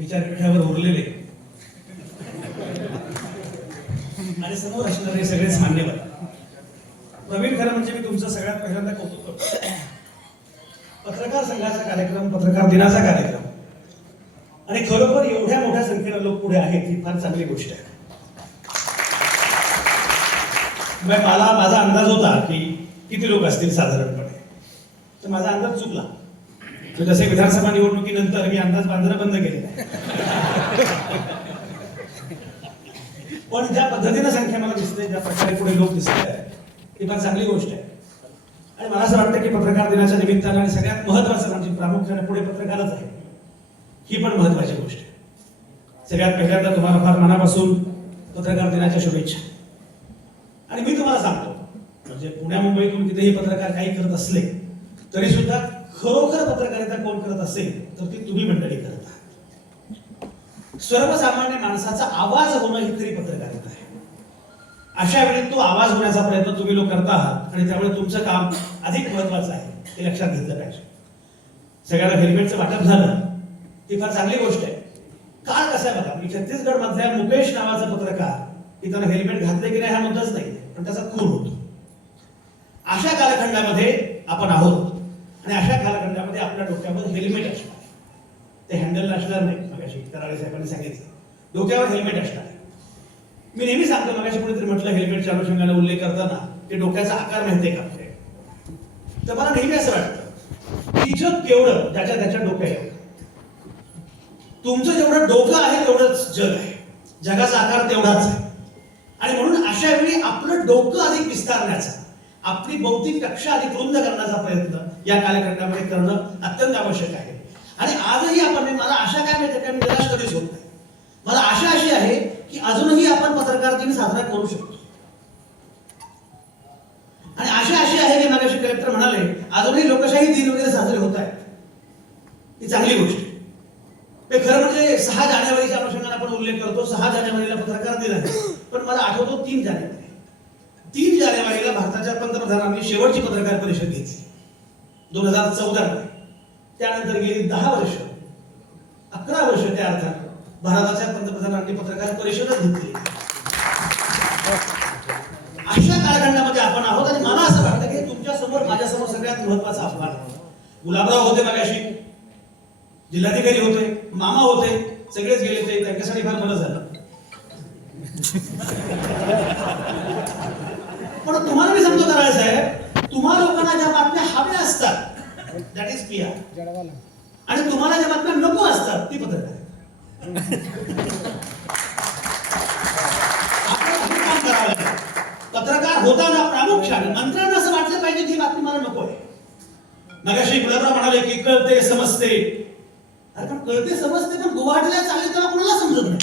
विचारपीठावर उरलेले आणि समोर असणारे सगळेच मान्यवर. प्रवीण, खरं म्हणजे मी तुमचं सगळ्यात पहिल्यांदा कौतुक करतो. पत्रकार संघाचा कार्यक्रम, पत्रकार दिनाचा कार्यक्रम आणि खरोखर एवढ्या मोठ्या संख्येने लोक पुढे आहेत ही फार चांगली गोष्ट आहे. मला माझा अंदाज होता की किती लोक असतील साधारणपणे, तर माझा अंदाज चुकला. जसे विधानसभा निवडणुकीनंतर मी अंदाज बांधणं बंद केलेलं आहे. पण ज्या पद्धतीनं संख्या मला दिसते, ज्या प्रकारे पुढे लोक दिसत आहेत, ही फार चांगली गोष्ट आहे. आणि मला असं वाटतं की पत्रकार दिनाच्या निमित्तानं आणि सगळ्यात महत्वाचं म्हणजे प्रामुख्याने पुढे पत्रकारच आहे, ही पण महत्वाची गोष्ट आहे. सगळ्यात पहिल्यांदा तुम्हाला फार मनापासून पत्रकार दिनाच्या शुभेच्छा. आणि मी तुम्हाला सांगतो, म्हणजे पुण्या मुंबईतून कितीही पत्रकार काही करत असले तरी सुद्धा खरोखर पत्रकारिता कोण करत असेल तर ती तुम्ही मंडळी करत आहात. सर्वसामान्य माणसाचा आवाज होणं ही खरी पत्रकारिता आहे. अशा वेळी तो आवाज होण्याचा प्रयत्न तुम्ही लोक करता आहात आणि त्यामुळे तुमचं काम अधिक महत्वाचं आहे हे लक्षात घेतलं पाहिजे. सगळ्याला हेल्मेटचं वाटप झालं ही फार चांगली गोष्ट आहे. काळ कसा बघा, मी छत्तीसगड मधल्या मुकेश नावाचा पत्रकार की त्यानं हेल्मेट घातले की नाही हा मुद्दाच नाही, पण त्याचा खून होतो. अशा कालखंडामध्ये आपण आहोत आणि अशा कालखंडामध्ये आपल्या डोक्यावर हेल्मेट असणार, ते हँडल असणार नाही. मगाशी कराळे साहेबांनी सांगितलं डोक्यावर हेल्मेट असणार. मी नेहमी सांगतो, मगाशी कोणीतरी म्हटलं हेल्मेटच्या अनुषंगाने उल्लेख करताना ते डोक्याचा आकार माहितीये का आपले, तर मला नेहमी असं वाटतं की जग केवढं ज्याच्या त्याच्या डोक्यात, तुमचं जेवढं डोकं आहे तेवढंच जग आहे, जगाचा आकार तेवढाच आहे. आणि म्हणून अशा वेळी आपलं डोकं अधिक विस्तारण्याचा, आपली बौद्धिक कक्षा अधिक रुंद करण्याचा प्रयत्न या कालखंडामध्ये करणं अत्यंत आवश्यक आहे. आणि आजही आपण, मला आशा काय माहिती का, मी निराश कधीच होत नाही. मला आशा अशी आहे की अजूनही आपण पत्रकार दिन साजरा करू शकतो. आणि आशा अशी आहे की मगाशी कलेक्टर म्हणाले अजूनही लोकशाही दिन वगैरे साजरे होत आहेत, ही चांगली गोष्ट आहे. खरं म्हणजे 6 जानेवारीच्या अनुषंगाने आपण उल्लेख करतो, 6 जानेवारीला पत्रकार दिन आहे, पण मला आठवतो 3 जानेवारीला भारताच्या पंतप्रधानांनी शेवटची पत्रकार परिषद घेतली 2014 मध्ये. त्यानंतर गेली 10 वर्ष, 11 वर्ष त्या अर्थानं भारताच्या पंतप्रधानांनी पत्रकार परिषदच घेतली. अशा कालखंडामध्ये आपण आहोत. आणि मला असं वाटतं की तुमच्या समोर, माझ्या समोर सगळ्यात महत्वाचं आव्हान आहे. गुलाबराव होते मगाशी, जिल्हाधिकारी होते, मामा होते, सगळेच गेले, ते त्यांच्यासाठी फार बरं झालं. पण तुम्हाला मी समजून करायचं आहे, तुम्हा लोकांना ज्या बातम्या हव्या असतात दॅट इज PR, आणि तुम्हाला ज्या बातम्या नको असतात ती पत्रकार. काम करावं लागेल. पत्रकार होताना प्रामुख्याने मंत्र्यांना असं वाटलं पाहिजे की ही बातमी मला नको आहे. मगाशी गुलाबराव म्हणाले की कळते समजते, अरे पण कळते समजते, पण गुवाहाटीला चालले तेव्हा कोणाला समजत नाही.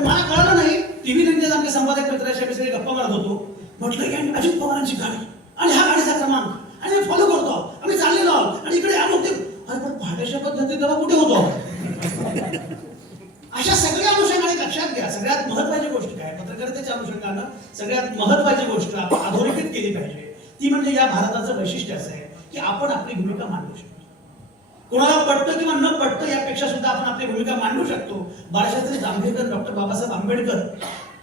मला कळलं नाही. टीव्ही निंदेत आमचे संपादक मित्राशी आम्ही सगळे गप्पा मारत होतो. म्हटलं की अजित पवारांची गाडी आणि हा गाडीचा क्रमांक आणि फॉलो करतो, आम्ही चाललेलो आहोत आणि इकडे आलो होते. अरे पण पहाटेच्या पद्धती तेव्हा कुठे होतो? अशा सगळ्या अनुषंगाने लक्षात घ्या, सगळ्यात महत्वाची गोष्ट काय, पत्रकारितेच्या अनुषंगानं सगळ्यात महत्वाची गोष्ट आपण अधोरेखित केली पाहिजे ती म्हणजे या भारताचं वैशिष्ट्य असं आहे की आपण आपली भूमिका मांडू शकतो. कोणाला पटतं किंवा न पटतं यापेक्षा सुद्धा आपण आपली भूमिका मांडू शकतो. बाळशास्त्री जांभेकर, डॉक्टर बाबासाहेब आंबेडकर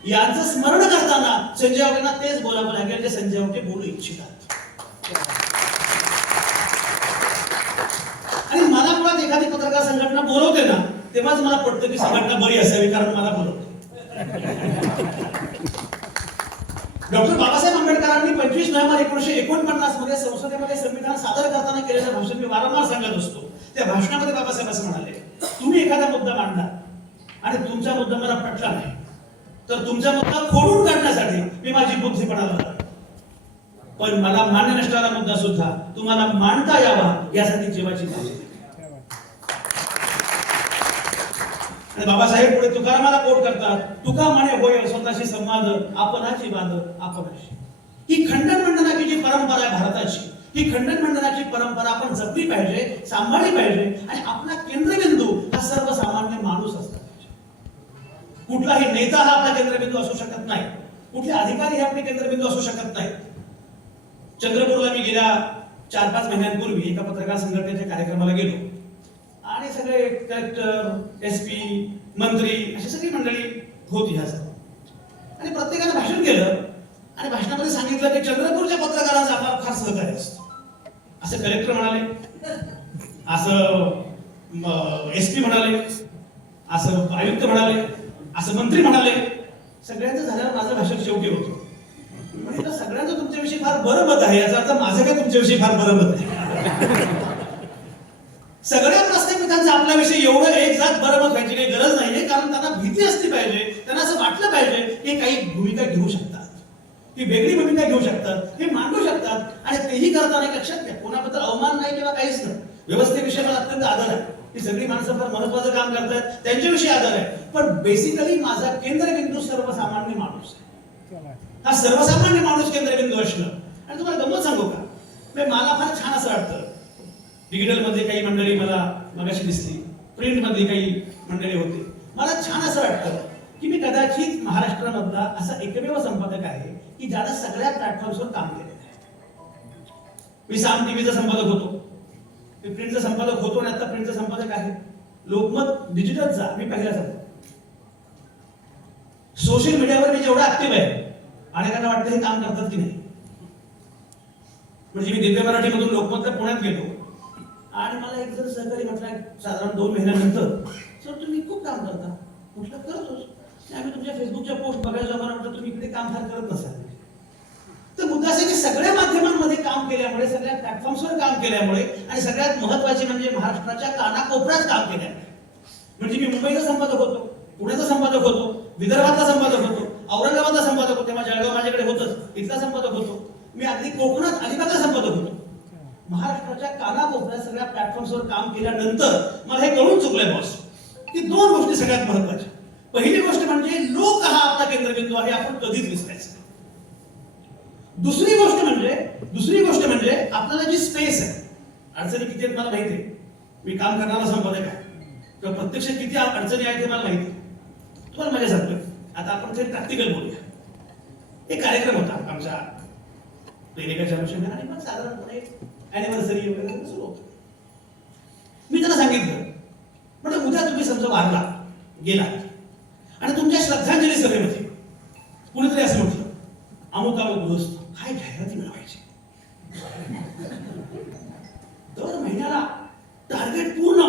यांचं स्मरण करताना संजय आवटेंना तेच बोलावं लागेल जे संजय आवटे बोलू इच्छितात. आणि मला मुळात एखादी पत्रकार संघटना बोलवते ना तेव्हाच मला पटतं की संघटना बरी असावी, कारण मला बोलवते. डॉक्टर बाबासाहेब आंबेडकरांनी 25 नोव्हेंबर 1949 मध्ये संसदेमध्ये संविधान सादर करताना केलेलं भाषण मी वारंवार सांगत असतो. त्या भाषणामध्ये बाबासाहेब असं म्हणाले, तुम्ही एखादा मुद्दा मांडला आणि तुमचा मुद्दा मला पटला नाही तर तुमचा मुद्दा खोडून काढण्यासाठी मी माझी बुद्धिपणाला लावला, पण मला मान्य नसणारा मुद्दा सुद्धा तुम्हाला मांडता यावा यासाठी जीवाची बाजी. आणि बाबासाहेब पुढे तुकारामाला कोट करतात, तुका म्हणे होय स्वतःशी संवाद आपणाची वाद आपणाशी. ही खंडन मंडनाची जी परंपरा आहे भारताची, ही खंडन मंडनाची परंपरा आपण जपली पाहिजे, सांभाळली पाहिजे. आणि आपला केंद्रबिंदू हा सर्वसामान्य माणूस असला पाहिजे. कुठलाही नेता हा आपला केंद्रबिंदू असू शकत नाही, कुठले अधिकारी हे आपले केंद्रबिंदू असू शकत नाही. चंद्रपूरला मी गेल्या 4-5 महिन्यांपूर्वी एका पत्रकार संघटनेच्या कार्यक्रमाला गेलो आणि सगळे कलेक्टर, SP, मंत्री अशी सगळी मंडळी होती ह्या सर्व. आणि प्रत्येकाने भाषण केलं आणि भाषणामध्ये सांगितलं की चंद्रपूरच्या पत्रकारांचा आम्हाला फार सहकार्य असतं. असं कलेक्टर म्हणाले, असं SP म्हणाले, असं आयुक्त म्हणाले, असं मंत्री म्हणाले. सगळ्यांचं झाल्यावर माझं भाषण शेवटी होतं. म्हणजे सगळ्यांचं तुमच्याविषयी फार बरं मत आहे, याचा अर्थ माझं काय तुमच्याविषयी फार बरं मत आहे. सगळ्या प्रस्थापितांचं आपल्याविषयी एवढं एक जात बरं मत व्हायची काही गरज नाहीये, कारण त्यांना भीती असली पाहिजे, त्यांना असं वाटलं पाहिजे की काही भूमिका घेऊ शकतात, ती वेगळी भूमिका घेऊ शकतात, हे मांडू शकतात. आणि तेही करताना एक लक्षात घ्या, कोणाबद्दल अवमान नाही किंवा काहीच नाही. व्यवस्थेविषयी मला अत्यंत आदर आहे. ही सगळी माणसं फार महत्वाचं काम करतात, त्यांच्याविषयी आदर आहे. पण बेसिकली माझा केंद्रबिंदू सर्वसामान्य माणूस आहे. हा सर्वसामान्य माणूस केंद्रबिंदू असणं. आणि तुम्हाला गंमत सांगू का, मला फार छान असं वाटतं, डिजिटल मध्ये काही मंडळी मला मगाशी दिसली, प्रिंट मधली काही मंडळी होती. मला छान असं वाटतं की मी कदाचित महाराष्ट्रामधला असा एकमेव संपादक आहे की ज्याला सगळ्या प्लॅटफॉर्म्सवर काम केलेलं आहे. मी साम टीव्हीचा संपादक होतो, मी प्रिंटचा संपादक होतो आणि आता प्रिंटचा संपादक आहे. लोकमत डिजिटलचा मी पहिला संपादक. सोशल मीडियावर मी जेवढा ऍक्टिव्ह आहे, अनेकांना वाटतं हे काम करतात की नाही. म्हणजे मी दिव्य मराठीमधून लोकमतला पुण्यात गेलो आणि मला एक जर सहकारी म्हटलं साधारण 2 महिन्यानंतर, सर तुम्ही खूप काम करता. म्हटलं करतोच. आम्ही तुमच्या फेसबुकच्या पोस्ट बघायचो, आम्हाला वाटतं तुम्ही इकडे काम फार करत नसाल. तर मुद्दा असा की सगळ्या माध्यमांमध्ये काम केल्यामुळे, सगळ्या प्लॅटफॉर्म्सवर काम केल्यामुळे आणि सगळ्यात महत्त्वाचे म्हणजे महाराष्ट्राच्या कानाकोपऱ्यात काम केल्यामुळे. म्हणजे मी मुंबईचा संपादक होतो, पुण्याचा संपादक होतो, विदर्भातला संपादक होतो, औरंगाबादला संपादक होतो, तेव्हा जळगाव माझ्याकडे होतच, इथला संपादक होतो. मी अगदी कोकणात अलिबागला संपादक होतो. महाराष्ट्राच्या कानाकोपऱ्यात सगळ्या प्लॅटफॉर्म्सवर काम केल्यानंतर मला हे कळून चुकलंय बॉस की 2 गोष्टी सगळ्यात महत्त्वाच्या. पहिली गोष्ट म्हणजे लोक हा आपला केंद्रबिंदू आहे, आपण कधीच विसरायचं. दुसरी गोष्ट म्हणजे आपल्याला जी स्पेस आहे, अडचणी किती आहेत मला माहिती आहे. मी काम करणारा संपादक आहे, तर प्रत्यक्ष किती अडचणी आहेत हे मला माहिती आहे. तुम्हाला माझ्या सांगतोय. आता आपण ते प्रॅक्टिकल बोलूया. एक कार्यक्रम होता आमच्या दैनिकाच्या अनुषंगाने आणि मग साधारणपणे अॅनिव्हर्सरी वगैरे सुरू होतं. मी त्यांना सांगितलं, म्हणजे उद्या तुम्ही समजा वारला गेला आणि तुमच्या श्रद्धांजली सभेमध्ये कुणीतरी असं म्हटलं, अमुक गृहस्थ काय जाहिराती मिळवायची, दर महिन्याला टार्गेट पूर्ण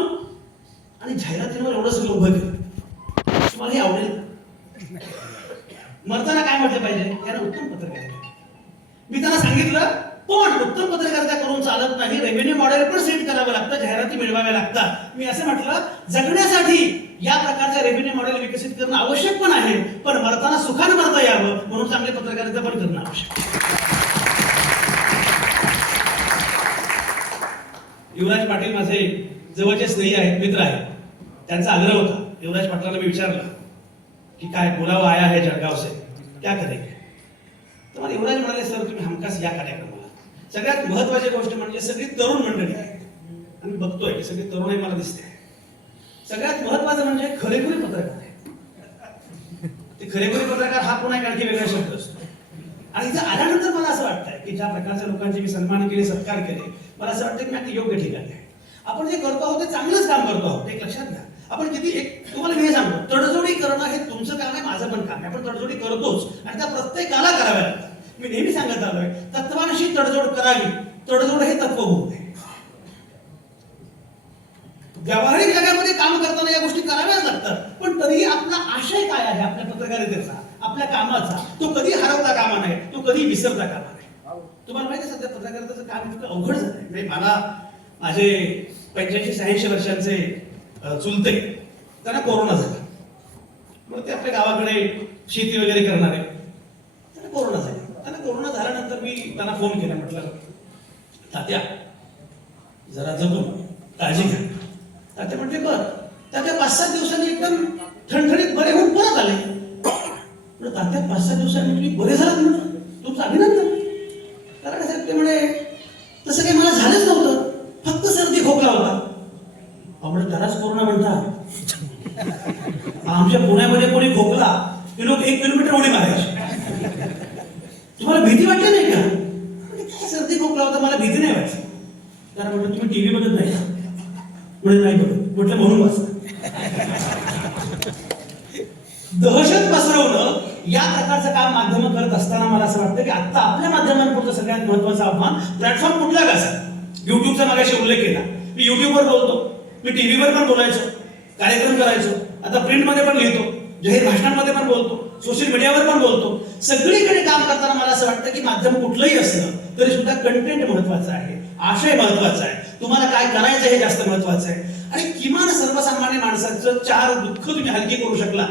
आणि जाहिरातींवर एवढं सगळं उभं केलं. तुम्हाला हे आवडेल? मरताना काय म्हटलं पाहिजे, त्याला उत्तम पत्रकारिता. मी त्यांना सांगितलं, पण उत्तम पत्रकारिता करून चालत नाही, रेव्हेन्यू मॉडेल पण सेट करावं लागतं, जाहिराती मिळवाव्या लागतात. मी असं म्हटलं, जगण्यासाठी या प्रकारचे रेव्हेन्यू मॉडेल विकसित करणं आवश्यक पण आहे, पण मरताना सुखानं मरता यावं म्हणून चांगली पत्रकारिता पण करणं आवश्यक. युवराज पाटील माझे जवळचे स्नेही आहेत, मित्र आहेत. त्यांचा आग्रह होता. युवराज पाटलांना मी विचारलं की काय बोलावा आया है जळगाव से, क्या करेंगे. तर मला युवराज म्हणाले, सर तुम्ही हमखास या कार्यक्रमाला. सगळ्यात महत्वाची गोष्ट म्हणजे सगळी तरुण मंडळी आहेत. आम्ही बघतोय की सगळी तरुणाई मला दिसते. सगळ्यात महत्वाचं म्हणजे खरेखुरी पत्रकार आहे. ते खरेखुरी पत्रकार हा पुन्हा एक आणखी वेगळा शब्द असतो. आणि इथे आल्यानंतर मला असं वाटतंय की ज्या प्रकारच्या लोकांचे मी सन्मान केले, सत्कार केले, मला असं वाटतं की मी आता योग्य ठिकाणी आहे. आपण जे करतो आहोत ते चांगलंच काम करतो आहोत, एक लक्षात घ्या. आपण किती एक तुम्हाला मी हे सांगतो, तडजोडी करणं हे तुमचं काम आहे, माझं पण काम आहे. आपण तडजोडी करतोच आणि त्या प्रत्येकाला कराव्या लागतात. मी नेहमी सांगत आलोय, तत्वांशी तडजोड करावी, तडजोड हे तत्वभूत आहे. व्यावहारिक जगामध्ये काम करताना या गोष्टी कराव्याच लागतात. पण तरीही आपला आशय काय आहे आपल्या पत्रकारितेचा, आपल्या कामाचा, तो कधी हरवता कामा नये, तो कधी विसरता कामा नये. तुम्हाला माहिती आहे सध्या पत्रकारितेचं काम इतकं अवघड झालंय. म्हणजे मला माझे 85-86 वर्षांचे चुलते, त्यांना कोरोना झाला. मग ते आपल्या गावाकडे शेती वगैरे करणारे, त्यांना कोरोना झाला. त्यांना कोरोना झाल्यानंतर मी त्यांना फोन केला, म्हटलं तात्या जरा जपून काळजी घ्या. तात्या म्हटले बरं. तात्या 5-7 दिवसांनी एकदम ठणठणीत बरे होऊन परत आले. म्हटलं तात्या 5-7 दिवसांनी तुम्ही बरे झालात, म्हटलं तुमचं अभिनंदन. कारण साहेब ते म्हणे तसं काही मला झालंच नव्हतं, फक्त सर्दी खोकला होता. आपण त्यालाच कोरोना म्हणता. आमच्या पुण्यामध्ये कोणी खोकला ते लोक 1 किलोमीटर उडी मारायचे. तुम्हाला भीती वाटली नाही का? सर्दी खोकला होता, मला भीती नाही वाटली. कारण म्हटलं तुम्ही टीव्ही बघत नाही का? म्हणजे नाही बघत. म्हटलं म्हणून वाचा. दहशत पसरवणं या प्रकारचं काम माध्यम करत असताना मला असं वाटतं की आता आपल्या माध्यमांपुरतं सगळ्यात महत्वाचं आव्हान प्लॅटफॉर्म कुठला कसा. युट्यूबचा मागाशी उल्लेख केला. मी युट्यूबवर बोलतो, मी टीव्हीवर पण बोलायचो, कार्यक्रम करायचो, आता प्रिंटमध्ये पण लिहितो, जाहीर भाषणांमध्ये पण बोलतो, सोशल मीडियावर पण बोलतो. सगळीकडे काम करताना मला असं वाटतं की माध्यम कुठलंही असलं तरी सुद्धा कंटेंट महत्वाचं आहे, आशय महत्वाचा आहे, तुम्हाला काय करायचं हे जास्त महत्वाचं आहे. आणि किमान सर्वसामान्य माणसाचं 4 दुःख तुम्ही हलकी करू शकला,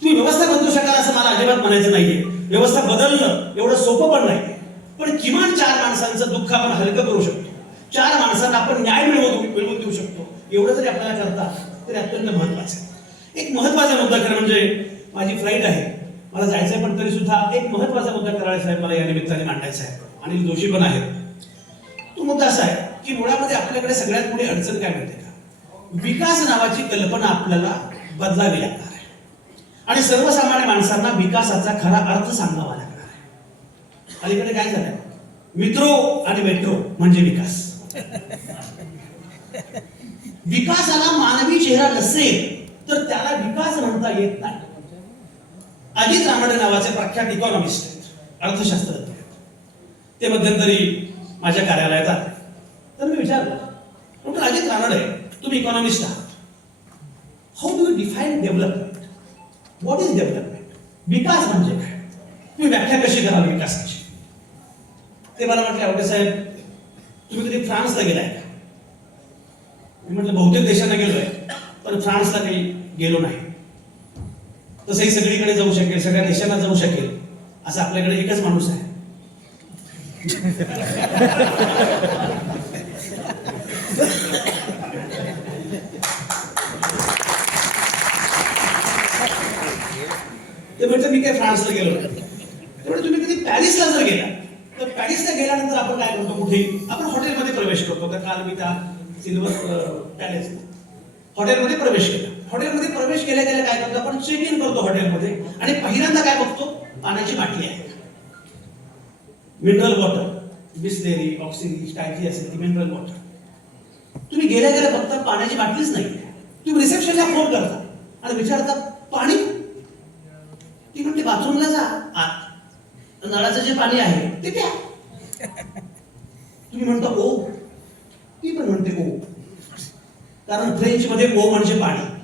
तुम्ही व्यवस्था बदलू शकाल असं मला अजिबात म्हणायचं नाहीये. व्यवस्था बदलणं एवढं सोपं पण नाहीये, पण किमान 4 माणसांचं दुःख आपण हलकं करू शकतो, 4 माणसांना आपण न्याय मिळवून देऊ शकतो. एवढं जरी आपल्याला करता तरी अत्यंत महत्वाचं आहे. एक महत्वाचा मुद्दा खरं म्हणजे माझी फ्लाईट आहे, मला जायचंय, पण तरी सुद्धा एक महत्वाचा मुद्दा करायचा साहेब मला या निमित्ताने मांडायचा आहे. अनिल जोशी पण आहेत. तो मुद्दा असा आहे की मुळामध्ये आपल्याकडे सगळ्यात मोठी अडचण काय माहिती का, विकास नावाची कल्पना आपल्याला बदलावी लागणार आहे आणि सर्वसामान्य माणसांना विकासाचा खरा अर्थ सांगावा लागणार आहे. अलीकडे काय झालंय, मित्रो आणि मेट्रो म्हणजे विकास. विकासाला मानवी चेहरा नसेल तर त्याला विकास म्हणता येत नाही. अजित रानडे नावाचे प्रख्यात इकॉनॉमिस्ट आहेत, अर्थशास्त्रज्ञ आहेत. ते मध्यंतरी माझ्या कार्यालयात आले, तर मी विचारलं, डॉक्टर अजित रानडे, तुम्ही इकॉनॉमिस्ट आहात, how do you define development? What is development? विकास म्हणजे काय? तुम्ही व्याख्या कशी कराल विकासाची? ते मला म्हटले, अवघे साहेब, तुम्ही कधी फ्रान्सला गेलाय का? मी म्हटलं बहुतेक देशांना गेलोय, पण फ्रान्सला काही गेलो नाही. तसंही सगळीकडे जाऊ शकेल, सगळ्या देशांना जाऊ शकेल असं आपल्याकडे एकच माणूस आहे. ते म्हटलं मी काय फ्रान्सला गेलो नाही. त्यामुळे तुम्ही कधी पॅरिसला जर गेला तर पॅरिसला गेल्यानंतर आपण काय करतो, कुठेही आपण हॉटेलमध्ये प्रवेश करतो. तर काल मी त्या सिल्वर पॅलेस हॉटेलमध्ये प्रवेश केला. हॉटेलमध्ये प्रवेश केल्या गेल्या काय करतो, आपण चेक इन करतो हॉटेलमध्ये आणि पहिल्यांदा काय बघतो, पाण्याची बाटली आहे, मिनरल वॉटर, बिस्लेरी, ऑक्सिजन, काय असेल ती मिनरल वॉटर. तुम्ही गेल्या गेल्या फक्त पाण्याची बाटलीच नाही, तुम्ही रिसेप्शनला फोन करता आणि विचारता पाणी. ती म्हणते बाथरूमला जा, आत नळाचं जे पाणी आहे ते प्या. तुम्ही म्हणता ओ, ती पण म्हणते ओ, कारण फ्रेंच मध्ये ओ म्हणजे पाणी.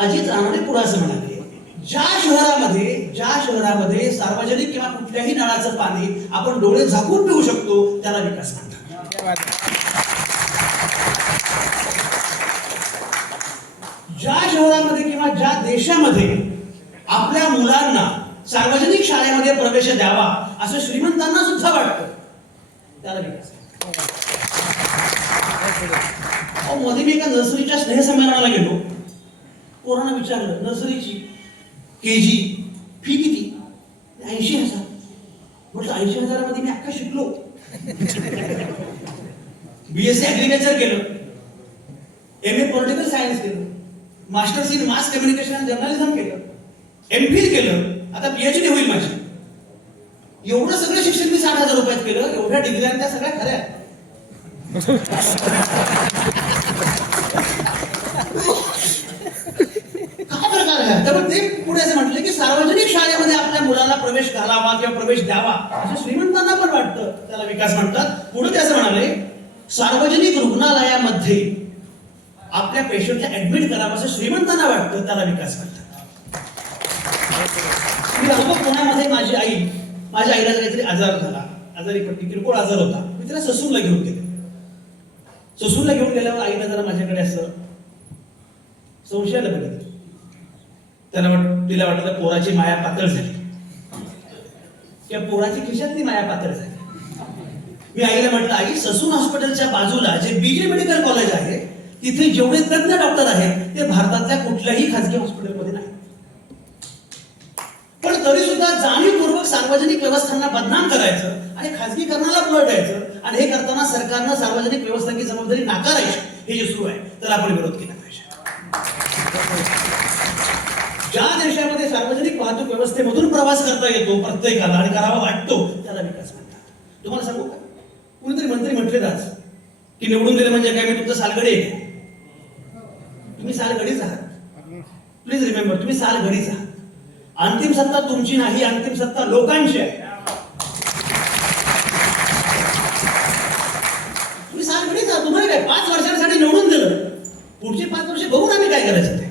अजित रानडे पुढे असं म्हणाले, ज्या शहरामध्ये सार्वजनिक किंवा कुठल्याही नळाचं पाणी आपण डोळे झाकून पिऊ शकतो त्याला विकास म्हणतात. ज्या शहरामध्ये किंवा ज्या देशामध्ये आपल्या मुलांना सार्वजनिक शाळेमध्ये प्रवेश द्यावा असं श्रीमंतांना सुद्धा वाटतं त्याला विकास. मध्ये मी एका नर्सरीच्या स्नेहसंमेलनाला गेलो. पोरांना विचारलं, नर्सरीची केजी फी किती? 80,000. म्हटलं 80,000 मी अख्खा शिकलो. बीएससी ऍग्रिकल्चर केलं, MA पॉलिटिकल सायन्स केलं, masters in mass communication and journalism केलं, MPhil केलं, आता PhD होईल माझी. एवढं सगळं शिक्षण मी 60,000 रुपयात केलं. एवढ्या डिग्र्या त्या सगळ्या खऱ्या. काय प्रकार आहे? तर ते पुढे असं म्हटलं की सार्वजनिक शाळेमध्ये आपल्या मुलाला प्रवेश घालावा किंवा प्रवेश द्यावा असं श्रीमंतांना पण वाटतं, त्याला विकास म्हणतात. पुढे ते असं म्हणाले, सार्वजनिक रुग्णालयामध्ये आपल्या पेशंटला ऍडमिट करावं असं श्रीमंतांना वाटतं, त्याला विकास म्हणतात. मी राहतो पुण्यामध्ये, माझ्या आईला काहीतरी आजार झाला, आजारी पडली, किरकोळ आजार होता. मी तिला ससूनला घेऊन गेले. ससूनला घेऊन गेल्यावर आईला जरा माझ्याकडे असं संशयाला बघितलं. तिला वाटलं पोराची माया पातळ झाली किंवा पोराची खिशातली माया पातळ झाली. मी आईला म्हटलं, आई, ससून हॉस्पिटलच्या बाजूला जे BJ मेडिकल कॉलेज आहे तिथे जेवढे तज्ञ डॉक्टर आहेत ते भारतातल्या कुठल्याही खाजगी हॉस्पिटलमध्ये नाही. पण तरी सुद्धा जाणीवपूर्वक सार्वजनिक व्यवस्थांना बदनाम करायचं आणि खाजगीकरणाला बळ द्यायचं आणि हे करताना सरकारनं सार्वजनिक व्यवस्थांची जबाबदारी नाकारायची, हे जे सुरू आहे त्याला आपण विरोध केला पाहिजे. ज्या देशामध्ये सार्वजनिक वाहतूक व्यवस्थेमधून प्रवास करता येतो प्रत्येकाला आणि करावा वाटतो त्याला विकास म्हणतात. तुम्हाला सांगू का, कुणीतरी मंत्री म्हटलेत आज की निवडून दिले म्हणजे काय मी तुमचं सालगडी आहे. तुम्ही सालगडीच आहात. प्लीज रिमेंबर, तुम्ही सालगडीच आहात. अंतिम सत्ता तुमची नाही, अंतिम सत्ता लोकांची आहे. तुम्ही सालगडीच आहात. तुम्हाला काय 5 वर्षांसाठी निवडून दिलं, पुढचे 5 वर्ष बघून आम्ही काय करायचं ते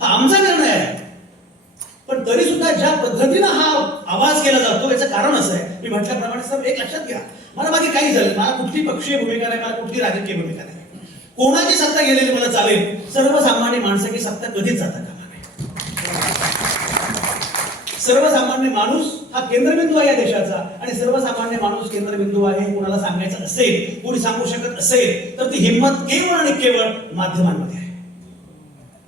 हा आमचा निर्णय आहे. पण तरी सुद्धा ज्या पद्धतीनं हा आवाज केला जातो याचं कारण असं आहे, मी म्हटल्याप्रमाणे सर एक लक्षात घ्या, मला मागे काही झालं, मला कुठली पक्षीय भूमिका नाही, मला कुठली राजकीय भूमिका नाही, कोणाची सत्ता गेलेली मला चालेल. सर्वसामान्य माणसाची सत्ता कधीच जाता कामा नये. सर्वसामान्य माणूस हा केंद्रबिंदू आहे या देशाचा, आणि सर्वसामान्य माणूस केंद्रबिंदू आहे हे कोणाला सांगायचं असेल, कोणी सांगू शकत असेल तर ती हिंमत केवळ आणि केवळ माध्यमांमध्ये आहे.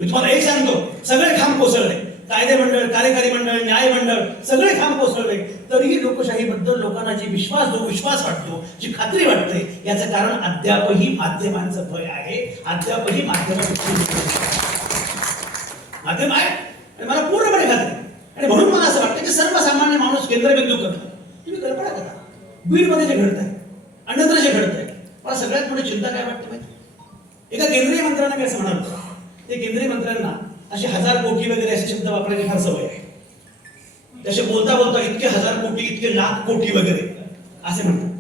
मी तुम्हाला एक सांगतो, सगळे खांब कोसळले, कायदे मंडळ, कार्यकारी मंडळ, न्याय मंडळ सगळे खांब कोसळले, तरीही लोकशाहीबद्दल लोकांना जी विश्वास वाटतो, जी खात्री वाटते, याचं कारण अद्यापही माध्यमांचं भय आहे. अद्यापही माध्यम आहे आणि मला पूर्णपणे खात्री. आणि म्हणून मला असं वाटतं की सर्वसामान्य माणूस केंद्रबिंदू करतो. तुम्ही कल्पना करा, बीडमध्ये जे घडत आहे, अन्यत्र जे घडत आहे, मला सगळ्यात मोठी चिंता काय वाटते माहिती? एका केंद्रीय मंत्र्यांना काय असं म्हणाल, ते केंद्रीय मंत्र्यांना असे 1000 कोटी वगैरे असे शब्द वापरायची फार सवय आहे. तसे बोलता बोलता इतके 1000 कोटी, इतके लाख कोटी वगैरे असे म्हणतात.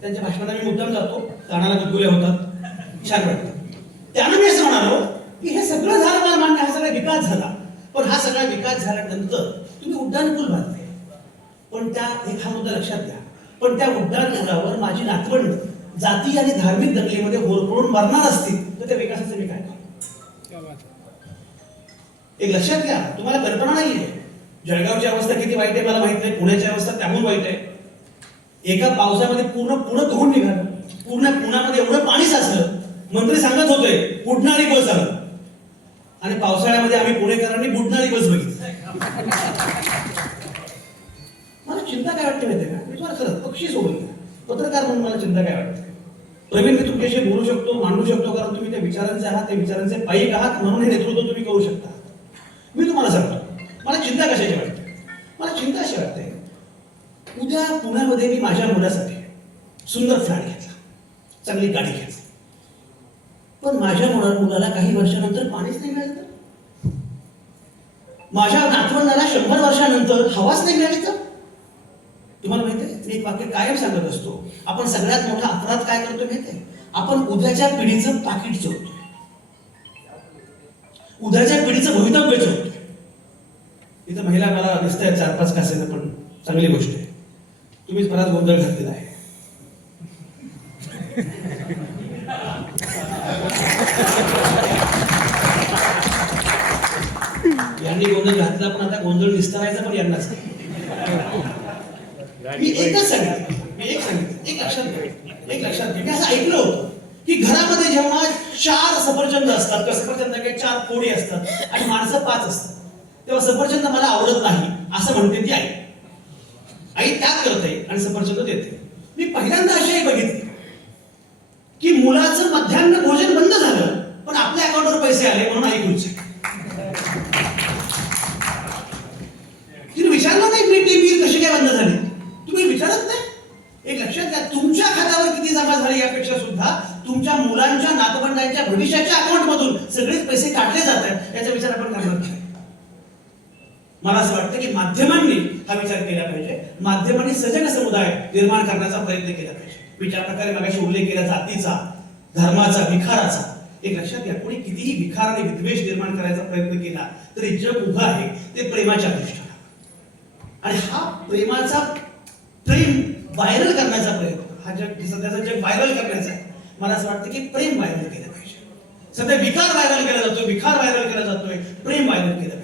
त्यांच्या भाषणात मी मुद्दाम जातो, कानाला गुदगुल्या होतात, छान वाटतं. त्यानं मी असं म्हणालो की हे सगळं झालं, मला मान्य, हा सगळा विकास झाला, पण हा सगळा विकास झाल्यानंतर तुम्ही उड्डाणपूल बांधले, पण त्या एक हा मुद्दा लक्षात घ्या, पण त्या उड्डाणपुलावर माझी नातवंड जाती आणि धार्मिक दंगलीमध्ये होरपळून मरणार असतील तर त्या विकासाचं मी काय करू? एक लक्षात घ्या, तुम्हाला कल्पना नाहीये जळगावची अवस्था किती वाईट आहे मला माहित नाही, पुण्याची अवस्था त्याहून वाईट आहे. एका पावसामध्ये पूर्ण पुणे धुवून निघालं, पूर्ण पुण्यामध्ये एवढं पाणी साचलं, मंत्री सांगत होते बुडणारी बस आलं, आणि पावसाळ्यामध्ये आम्ही पुणेकरांनी बुडणारी बस बघितली. मला चिंता काय वाटते माहिती का, मी तुम्हाला खरं पक्षी सोडून पत्रकार म्हणून मला चिंता काय वाटते. प्रवीण, मी तुमच्याशी बोलू शकतो, मांडू शकतो, कारण तुम्ही त्या विचारांचे आहात, त्या विचारांचे पाईक आहात, म्हणून हे नेतृत्व तुम्ही करू शकता. मी तुम्हाला सांगतो मला चिंता कशाची वाटते. मला चिंता अशी वाटते, उद्या पुण्यामध्ये मी माझ्या मुलासाठी सुंदर फ्लॅट घेतला, चांगली गाडी घेतली, पण माझ्या मुलाला काही वर्षानंतर पाणीच नाही मिळालं तर, माझ्या नातवंडाला 100 वर्षानंतर हवाच नाही मिळाली तर. तुम्हाला माहितीये, मी एक वाक्य कायम सांगत असतो, आपण सगळ्यात मोठा अपराध काय करतो माहितीये, आपण उद्याच्या पिढीचं पाकिट चोरतो, उद्याच्या पिढीचं भवितव्य चोरतो. इथं महिला मला दिसतायत 4-5 कासेनं, पण चांगली गोष्ट आहे, तुम्हीच बराच गोंधळ घातलेला आहे. यांनी गोंधळ घातला, पण आता गोंधळ विस्तारायचा पण यांनाच. मी एकच सांगितलं, एक लक्षात घ्या, मी असं ऐकलं होतं की घरामध्ये जेव्हा 4 सफरचंद असतात, किंवा सफरचंदाकडे 4 कोडी असतात आणि माणसं 5 असतात, तेव्हा सफरचंद मला आवडत नाही असं म्हणते ती आई. आई त्याग करते आणि सफरचंद देते. मी पहिल्यांदा अशी आई बघितली की मुलाचं मध्यान्ह भोजन बंद झालं, पण आपल्या अकाउंटवर पैसे आले म्हणून आई खुश. तिने विचारलं नाही मीटिंग बिल कशी काय बंद झाली, तुम्ही विचारत नाही. एक लक्षात घ्या, तुमच्या खात्यावर किती जमा झाले यापेक्षा सुद्धा तुमच्या मुलांच्या, नातवंडांच्या भविष्याच्या अकाउंट मधून सगळेच पैसे काढले जातात, याचा विचार आपण करणार नाही. मला असं वाटतं की माध्यमांनी हा विचार केला पाहिजे, माध्यमांनी सजग समुदाय निर्माण करण्याचा प्रयत्न केला पाहिजे. विचार प्रकारे मगाशी उल्लेख केला जातीचा, धर्माचा, विखाराचा. एक लक्षात घ्या, कोणी कितीही विखार आणि विद्वेष निर्माण करायचा प्रयत्न केला तरी जग उभं आहे ते प्रेमाच्या अधिष्ठानावर, आणि हा प्रेमाचा प्रेम व्हायरल करण्याचा प्रयत्न, हा जग सध्याचा जग व्हायरल करण्याचा आहे. मला असं वाटतं की प्रेम व्हायरल केलं पाहिजे. सध्या विकार व्हायरल केला जातोय, विखार व्हायरल केला जातोय, प्रेम व्हायरल केलं पाहिजे.